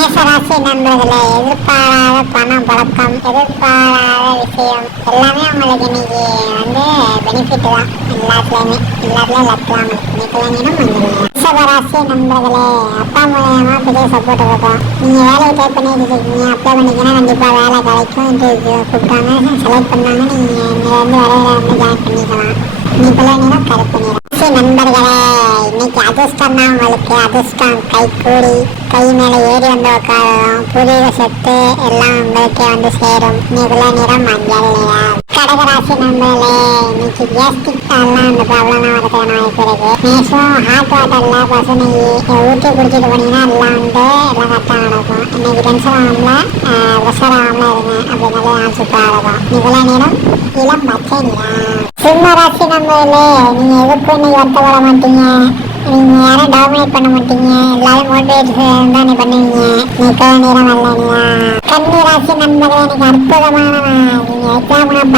மேசராசி நண்பர்களே எதிர்பாராத பணம் பழக்கம் எதிர்பாராத விஷயம் எல்லாமே உங்களுக்கு இன்னைக்கு வந்து பெனிஃபிட் தான். எல்லாத்துலயுமே எல்லாத்துலயும் லக்கலாம் இன்னைக்கு வந்துடுங்க ரிஷபராசி நண்பர்களே அப்பா மூலயமா பெரிய சப்போர்ட் இருக்கும் நீங்க வேலையை ட்ரை பண்ணிட்டு இருக்கீங்க அப்ளை பண்ணிங்கன்னா கண்டிப்பா வேலை கிடைக்கும். இன்டர்வியூ கூப்பிட்டாங்க செலக்ட் பண்ணாங்க நீங்க இன்னையில வந்து வேலையில வந்து ஜாயின் பண்ணிக்கலாம். நீ பிள்ளைங்க கரெக்ட் நேரம் நண்பர்களே அதிர்ஷ்டம் தான் உங்களுக்கு. அதிர்ஷ்டம் கை கூடி கை மேலே ஏறி வந்து உட்காரதும் புதிய சொத்து எல்லாம் உங்களுக்கே வந்து சேரும். இன்னைக்குள்ள நிறம் மஞ்சள் நிறம் கடகராசி நண்பர்களே இன்னைக்கு கேஸ்டிக் எல்லாம் அந்த ப்ராப்ளம்லாம் வரதுக்கான வாய்ப்பு இருக்கு. மேக்ஸிமம் ஹாட் வாட்டர்ல பசுனை ஊற்றி குடிச்சிட்டு போனீங்கன்னா எல்லாம் வந்து எல்லாம் கரெக்டாக நடக்கும். இன்னைக்கு டென்ஷன் ஆகாமல் ப்ரெஷர் ஆகாமல் இருங்க. அப்படின்னாலே நான் சூப்பராக இருக்கும் இன்னைக்குள்ள நிறம் இளம் பச்சை நிறம் சிம்ம ராசி நண்பர்களே நீங்க எதுக்கும் இன்னைக்கு வருத்தப்பட மாட்டீங்க? நீங்க யாரும் டாமினேட் பண்ண மாட்டீங்க. எல்லாரும் மோட்டிவேட் தானே பண்ணுவீங்க. நீக்க நேரம் வரலையா? கன்னி ராசி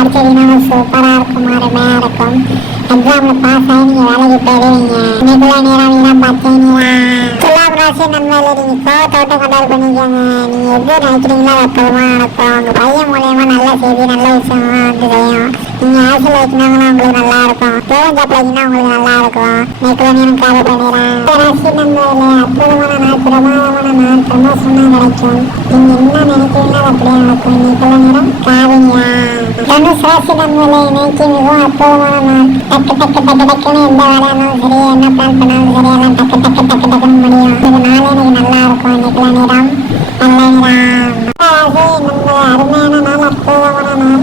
அற்புதமான சூப்பரா இருக்கும். அருமையா இருக்கும். எக்ஸாம்ல பாஸ் ஆகி நீங்க வேலைக்கு போயிடுவீங்க. இன்னைக்குள்ள நேரம் பார்த்தீங்களா ராசி நண்பர்களே நீங்க கோவத்தோட்ட கொண்டாடு பண்ணிக்கோங்க. நீங்க எது நினைக்கிறீங்களோ அது அற்புதமா நடக்கும் உங்க பையன் மூலயமா நல்ல செய்தி நல்ல விஷயமா வந்து செய்யும். நீங்க ஆசையில் வைக்கணும்னா உங்களுக்கு நல்லா இருக்கும். தேவன் ஜாப்ல வைக்கணும் உங்களுக்கு நல்லா இருக்கும். இன்னைக்குள்ள நேரம் கால பண்ணிடுறேன். ராசி நண்பர்களே அற்புதமான நாள் பிரமாதமான நாள் ப்ரமோஷனா கிடைக்கும். நீங்க என்ன நினைக்கிறீங்களோ அப்படியே நடக்கும். இன்னைக்குள்ள நேரம் காவியா தனுஷ் ராசி நண்பர்களே இன்னைக்கு மிகவும் அற்புதமான நாள். டக்கு டக்கு டக்கு டக்குன்னு எந்த வேலையானாலும் சரி என்ன பிளான் பண்ணாலும் சரி எல்லாம் டக்கு டக்கு டக்கு டக்குன்னு முடியும் இந்த நாளே எனக்கு நல்லா இருக்கும் இன்னைக்குள்ள நேரம் நல்ல நேரம் ராசி நம்ம அருமையான நாள் அற்புதமான நாள்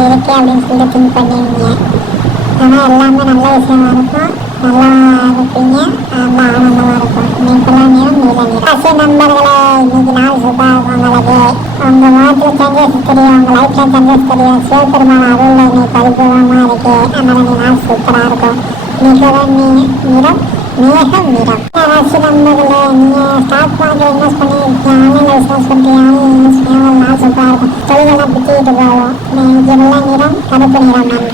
குடும்பத்துல அப்படின்னு சொல்லிட்டு திங்க் பண்ணியிருந்தீங்க ஆனால் எல்லாமே நல்ல விஷயமா இருக்கும். நல்லா இருப்பீங்க. ரொம்ப ஆனந்தமாக இருக்கும். இன்னைக்கெல்லாம் நேரம் நீல நேரம் ராசி நண்பர்களே இன்னைக்கு நாள் சூப்பராக இருக்கும் உங்களுக்கு உங்கள் முகத்துல சேஞ்சஸ் தெரியும் உங்கள் லைஃப்பில் சேஞ்சஸ் தெரியும். சிவபெருமான அருள் இன்னைக்கு பரிபூர்ணமாக இருக்கு. அதனால் நீ நாள் சூப்பராக இருக்கும். இன்னைக்கு நீ நிறம் மேகம் நிறம். ராசி நண்பர்களே இன்வெஸ்ட் பண்ணி நாள் சூப்பரா இருக்கும்